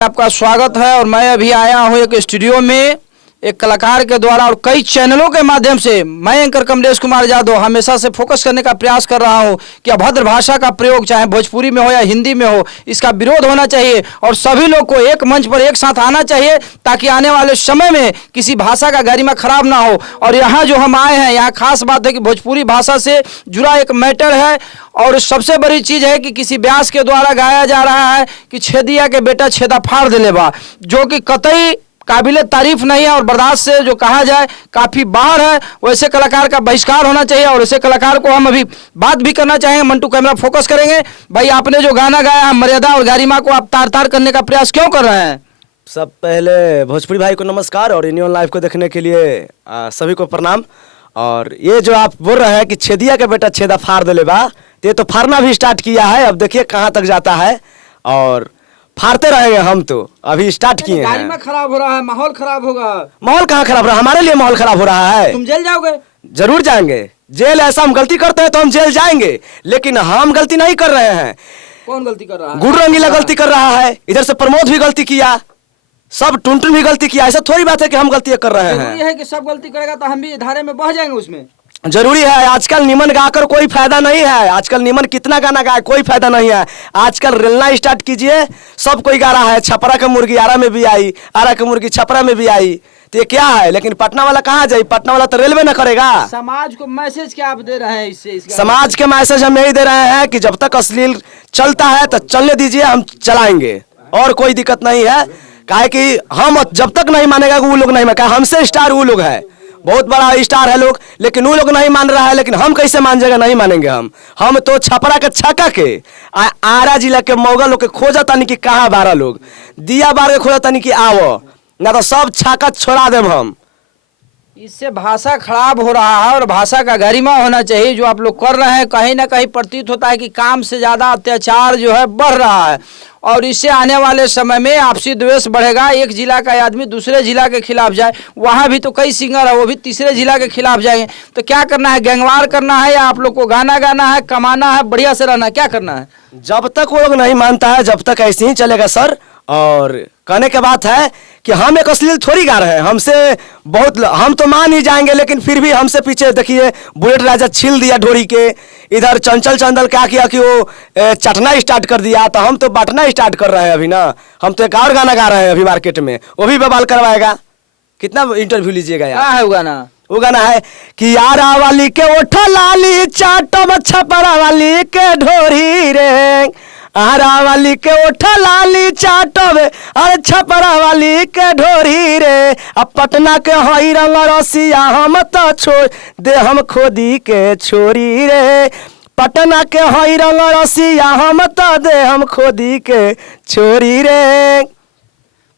आपका स्वागत है। और मैं अभी आया हूँ एक स्टूडियो में एक कलाकार के द्वारा और कई चैनलों के माध्यम से। मैं एंकर कमलेश कुमार यादव हमेशा से फोकस करने का प्रयास कर रहा हूँ कि अभद्र भाषा का प्रयोग चाहे भोजपुरी में हो या हिंदी में हो, इसका विरोध होना चाहिए और सभी लोग को एक मंच पर एक साथ आना चाहिए ताकि आने वाले समय में किसी भाषा का गरिमा खराब ना हो। और यहाँ जो हम आए हैं, यहाँ खास बात है कि भोजपुरी भाषा से जुड़ा एक मैटर है और सबसे बड़ी चीज़ है कि किसी व्यास के द्वारा गाया जा रहा है कि छेदिया के बेटा छेदा फाड़ दे लेबा, जो कि कतई काबिले तारीफ नहीं है और बर्दाश्त से जो कहा जाए काफ़ी बाहर है। वैसे कलाकार का बहिष्कार होना चाहिए और ऐसे कलाकार को हम अभी बात भी करना चाहेंगे। मंटू कैमरा फोकस करेंगे। भाई, आपने जो गाना गाया है मर्यादा और गरिमा को आप तार तार करने का प्रयास क्यों कर रहे हैं? सब पहले भोजपुरी भाई को नमस्कार और इंडियन लाइव को देखने के लिए सभी को प्रणाम। और ये जो आप बोल रहे हैं कि छेदिया के बेटा छेदा फाड़ दे लेबा, ये तो फाड़ना भी स्टार्ट किया है। अब देखिए कहाँ तक जाता है और फाड़ते रहेंगे। हम तो अभी स्टार्ट किए हैं। गरिमा खराब हो रहा है, माहौल खराब होगा। माहौल कहाँ खराब हो रहा है? हमारे लिए माहौल खराब हो रहा है। तुम जेल जाओगे? जरूर जाएंगे जेल। ऐसा हम गलती करते हैं तो हम जेल जाएंगे, लेकिन हम गलती नहीं कर रहे हैं। कौन गलती कर रहा है? गुड रंगीला गलती कर रहा है, इधर से प्रमोद भी गलती किया, सब टुनटुन भी गलती किया। ऐसा थोड़ी बात है कि हम गलती कर रहे हैं। जरूरी है कि सब गलती करेगा तो हम भी धारे में बह जाएंगे उसमें। जरूरी है। आजकल निमन गाकर कोई फायदा नहीं है। आजकल निमन कितना गाना गाए कोई फायदा नहीं है। आजकल रेलना स्टार्ट कीजिए, सब कोई गा रहा है। छपरा का मुर्गी आरा में भी आई, आरा की मुर्गी छपरा में भी आई। तो ये क्या है? लेकिन पटना वाला कहाँ जाए? पटना वाला तो रेलवे न करेगा। समाज को मैसेज क्या आप दे रहे हैं इससे? समाज के मैसेज हम यही दे रहे हैं कि जब तक अश्लील चलता है तो चलने दीजिए, हम चलाएंगे और कोई दिक्कत नहीं है। काहे कि हम जब तक नहीं मानेगा वो लोग नहीं मानेगा। हमसे स्टार वो लोग है, बहुत बड़ा स्टार है लोग, लेकिन वो लोग नहीं मान रहा है। लेकिन हम कैसे मान जाएगा? नहीं मानेंगे हम तो छपरा के छक्का के आरा जिला के मौगा लोग के खोजा तानी कि कहाँ 12 लोग दिया बार के खोजा तानी कि आओ, ना तो सब छक्का छोड़ा देम हम। इससे भाषा खराब हो रहा है और भाषा का गरिमा होना चाहिए। जो आप लोग कर रहे हैं कहीं ना कहीं प्रतीत होता है कि काम से ज़्यादा अत्याचार जो है बढ़ रहा है और इससे आने वाले समय में आपसी द्वेष बढ़ेगा। एक जिला का आदमी दूसरे जिला के खिलाफ जाए, वहाँ भी तो कई सिंगर है वो भी तीसरे जिला के खिलाफ जाएंगे। तो क्या करना है? गैंगवार करना है या आप लोग को गाना गाना है, कमाना है, बढ़िया से रहना है? क्या करना है? जब तक वो लोग नहीं मानता है जब तक ऐसे ही चलेगा सर। और कहने के बात है कि हम एक अश्लील थोड़ी गा रहे हैं। हमसे बहुत हम तो मान ही जाएंगे, लेकिन फिर भी हमसे पीछे देखिए बुलेट राजा छील दिया ढोरी के। इधर चंचल चंदल क्या किया कि वो चटना स्टार्ट कर दिया, तो हम तो बांटना स्टार्ट कर रहे हैं अभी ना। हम तो एक और गाना गा रहे हैं अभी मार्केट में, वो भी बवाल करवाएगा। कितना इंटरव्यू लीजिएगा यार? क्या है वो गाना? वो गाना है कि यारा वाली के ओठा लाली चाटम छपरा वाली के ढोरी रे, आरा वाली के ओठा लाली चाटब अरे छपरा वाली के ढोरी रे। अब पटना के हई रंग रसिया हम तो छोड़ दे हम खोदी के छोरी रे। पटना के हई रंग रसिया हम तो दे हम खोदी के छोरी रे।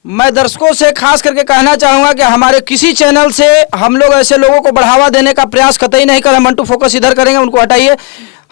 मैं दर्शकों से खास करके कहना चाहूँगा कि हमारे किसी चैनल से हम लोग ऐसे लोगों को बढ़ावा देने का प्रयास कतई नहीं कर रहे। मंटू फोकस इधर करेंगे, उनको हटाइए।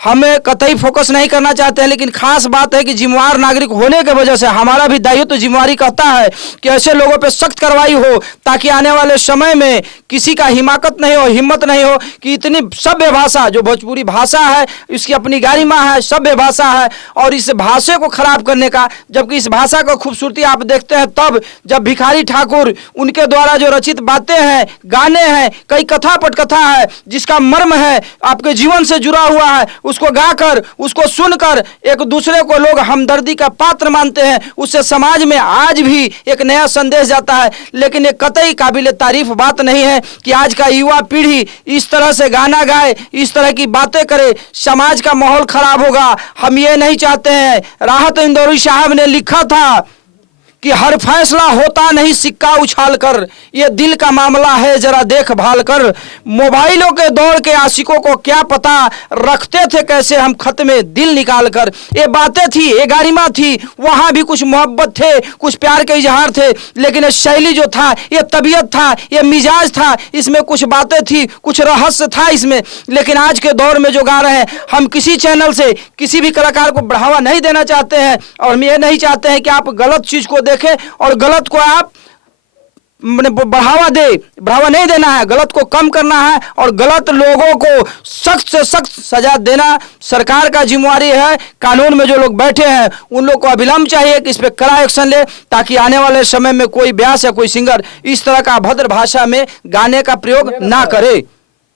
हमें कतई फोकस नहीं करना चाहते हैं, लेकिन खास बात है कि जिम्मेवार नागरिक होने की वजह से हमारा भी दायित्व तो जिम्मेवारी कहता है कि ऐसे लोगों पे सख्त कार्रवाई हो ताकि आने वाले समय में किसी का हिमाकत नहीं हो, हिम्मत नहीं हो कि इतनी सभ्य भाषा जो भोजपुरी भाषा है, इसकी अपनी गरिमा है, सभ्य भाषा है और इस भाषा को खराब करने का, जबकि इस भाषा को खूबसूरती आप देखते हैं तब जब भिखारी ठाकुर उनके द्वारा जो रचित बातें हैं, गाने हैं, कई कथा पटकथा है जिसका मर्म है आपके जीवन से जुड़ा हुआ है, उसको गाकर उसको सुनकर एक दूसरे को लोग हमदर्दी का पात्र मानते हैं। उससे समाज में आज भी एक नया संदेश जाता है। लेकिन ये कतई काबिल तारीफ बात नहीं है कि आज का युवा पीढ़ी इस तरह से गाना गाए, इस तरह की बातें करे। समाज का माहौल खराब होगा, हम ये नहीं चाहते हैं। राहत इंदौरी साहब ने लिखा था कि हर फैसला होता नहीं सिक्का उछाल कर, ये दिल का मामला है जरा देखभाल कर। मोबाइलों के दौड़ के आशिकों को क्या पता रखते थे कैसे हम खत में दिल निकाल कर। ये बातें थी, ये गरिमा थी, वहाँ भी कुछ मोहब्बत थे, कुछ प्यार के इजहार थे, लेकिन ये शैली जो था, ये तबीयत था, ये मिजाज था, इसमें कुछ बातें थी, कुछ रहस्य था इसमें। लेकिन आज के दौर में जो गा रहे हैं, हम किसी चैनल से किसी भी कलाकार को बढ़ावा नहीं देना चाहते हैं और हम ये नहीं चाहते हैं कि आप गलत चीज़ को देखें और गलत को आप बढ़ावा नहीं देना है, गलत को कम करना है और गलत लोगों को सख्त से सख्त सजा देना सरकार का जिम्मेवारी है। कानून में जो लोग बैठे हैं उन लोग को अविलंब चाहिए कि इस पे कड़ा एक्शन ले, ताकि आने वाले समय में कोई व्यास या कोई सिंगर इस तरह का अभद्र भाषा में गाने का प्रयोग ना करे।